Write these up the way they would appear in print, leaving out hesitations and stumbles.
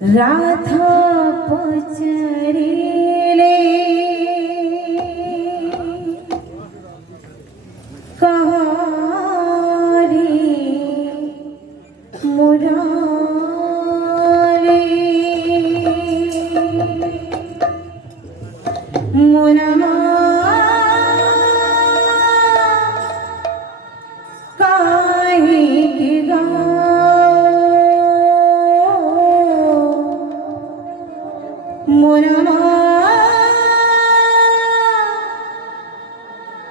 राधा पचड़ीले कहारी मुरारी मुनमा काहे की मुनमा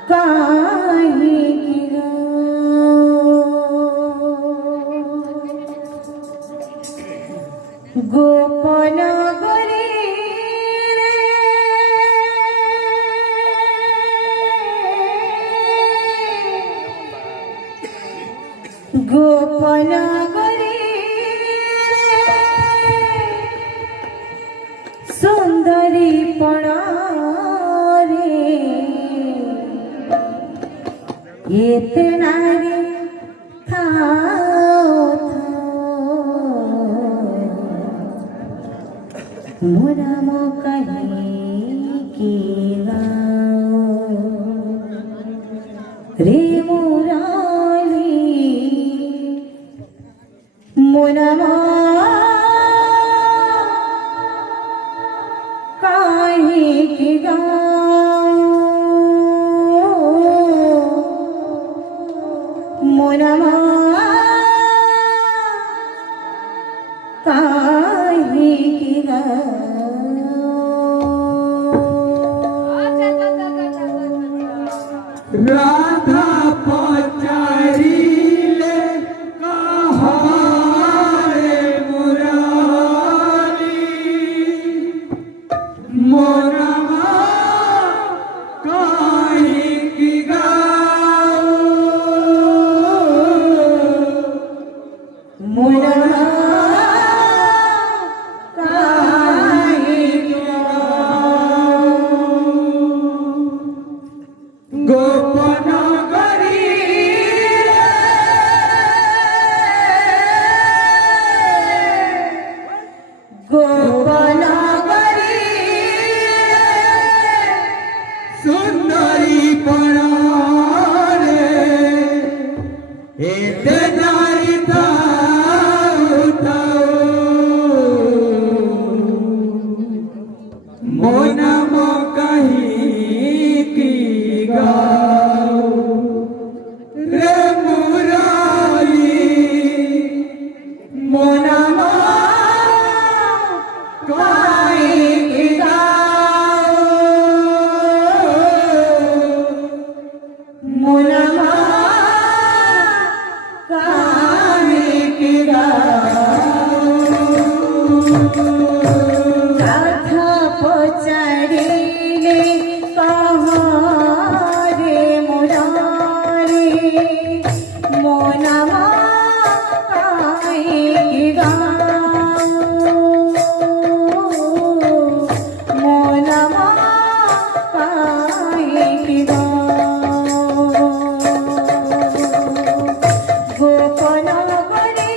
काहे की गोपन गरी रे गोपन गरी सुंदरी पणारे ये नारी मुराम कहीं की रे मुराली मुनमा कहीं की मुनमा काहे की राधा पचड़ीले कहारे मुरारी मोरमा काहे की मुनमा गोपन गरी गोपन गरी सुंदरी पणारे एते नारी मोनम कहीं की गाओ रे मुरारी मोनम काहे की मुनमा काहे की राधा पचड़ीले कहारे मुरारी मोनमा काहे की मोनमा काहे की गोपन गरी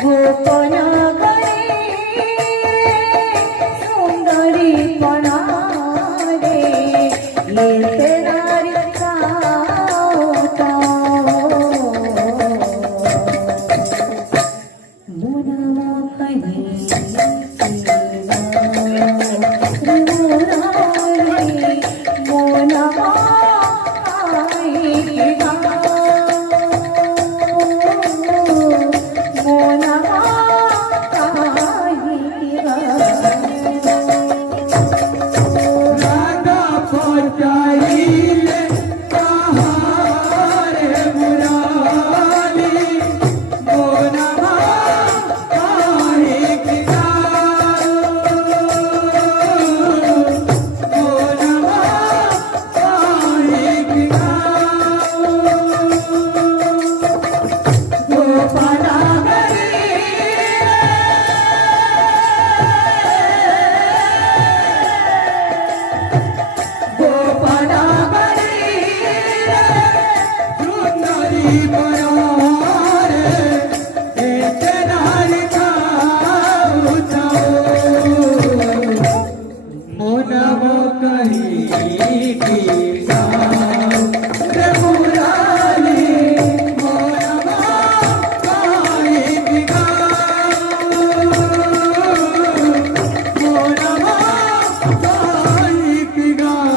गोपन गरी सुंदरी पणारे ये नारी मुनमा कहीं मुनमा राधा पचड़ीले नाम कहीं की गाओ रे मुरारी मो नाम कहीं की गाओ मो नाम कहीं की गाओ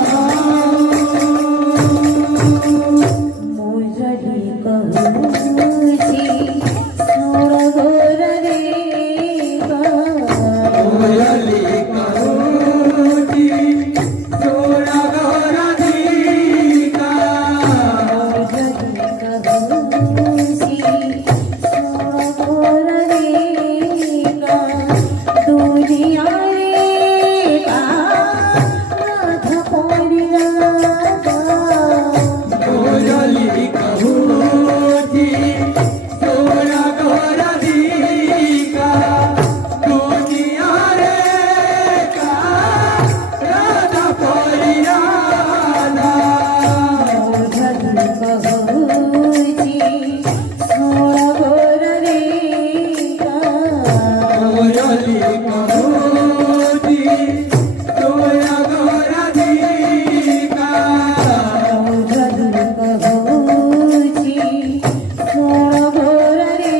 मुरली कहूची सुर गोर रे मोयली करूची सोना गोरा दीका मुरली कहूची सुर गोर रे दुनिया रे राधा पड़ी राधा मोयली करूची सोना गोरा दीका दुनिया रे का राधा पड़ी राधा मुरली कहूची सुर गोर रे मोयली करूची सोना गोरा दीका मुरली कहूची सुर गोर रे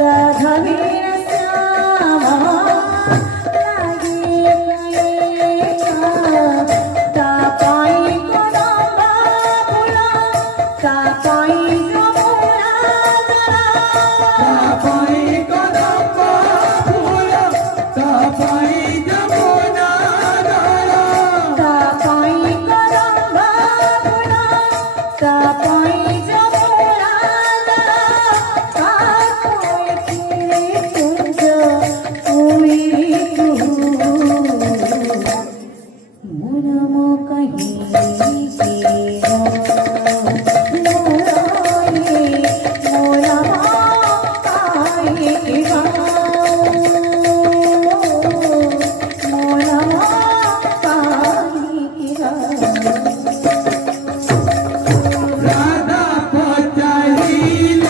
राधा वीर श्यामा लागे तापाई कोडंबा फुला तापाई जमुना तापाई कदंबा फूल तापाई जमुना धारा तापाई कोडंबा फुला तापाई जमुना तापाई तेरे तुझ कोई तू मुनम कहीं की मोराए मोनम काहे की मोनम काहे की राधा पचाईल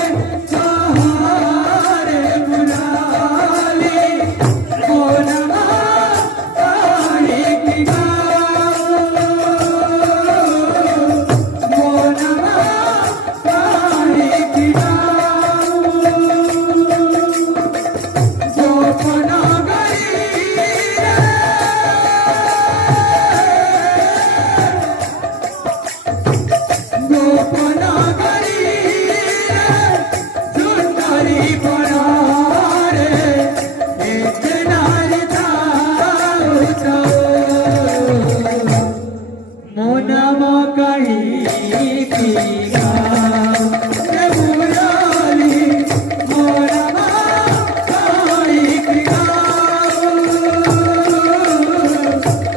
सहारे मुराली मोनमा काहे की गाओ मोनमा काहे की गाओ गोपना गई गोपना गई सुंदरी बनारे एक नारी था मोनम कहीं की गाओ रे मुरारी मोनम कहीं की गाओ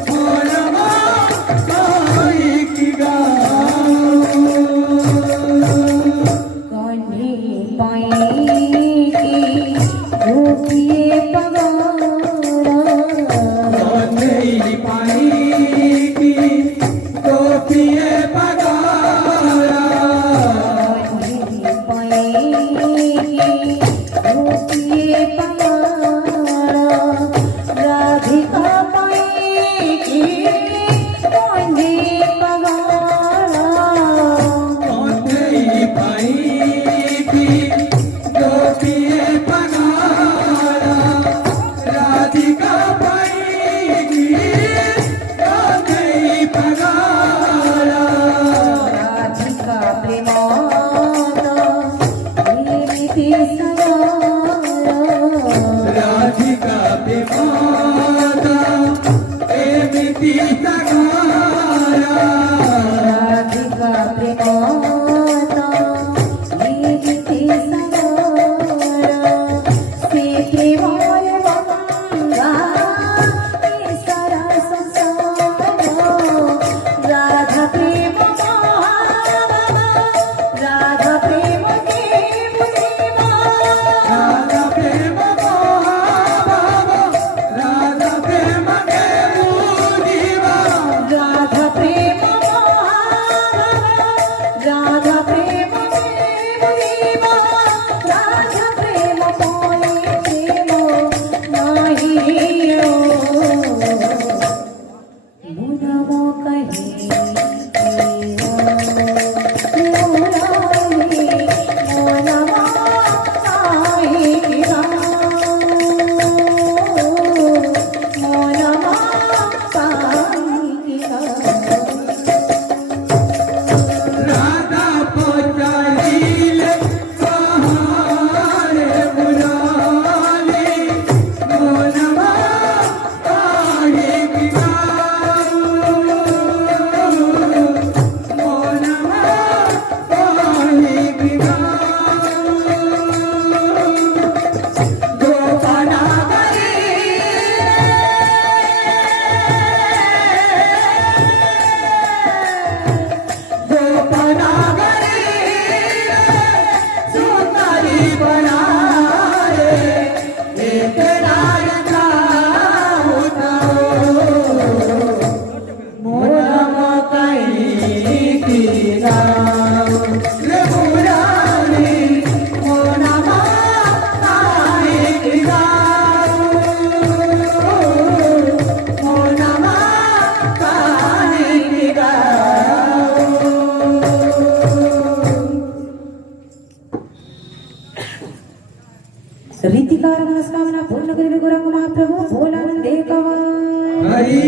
मोनम कहीं की गाओ कन्हे पाई की धोपिए पगारा नहीं पाई की गोपिए पगारा राधिका पाएगी कौंधे पगारा नहीं पाई की गोपिए पगारा राधिका पाई नहीं पगारा राधिका प्रेमादा नीति सगारा राधिका विवादा एमिति सगारा राधिका प्रेमादा नीति सगारा से प्रेमाय मंगा सारा संसार राधा प्रेम राधा प्रेम के मुझे राधा प्रेम मोहा राधा प्रेम के मुझे पूर्ण करिबे गौरांग महाप्रभु भोलानंद एकवा हरि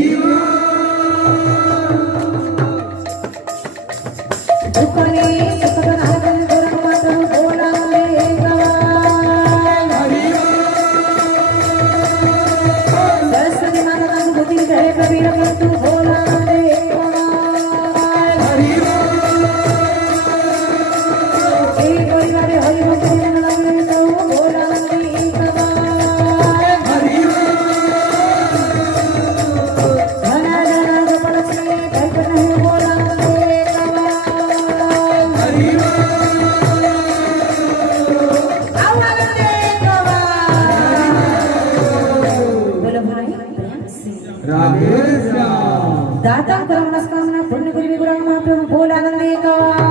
दुखने सुखद नागन गौरांग महाप्रभु भोलानंद एकवा सरस्वती माता बुद्धि ग्रह प्रवीण बंधु भोलानंद एकवा एक परिवार हरि भक्त जन लगे तो भोलानंद एकवा धना धना गोपाल से भाई बने भोलानंद एकवा आवानंद एकवा बोलो भाई प्रेम से राधे श्याम दाता करम नमस्कार पूर्ण करिबे गौरांग महाप्रभु भोलानंद एकवा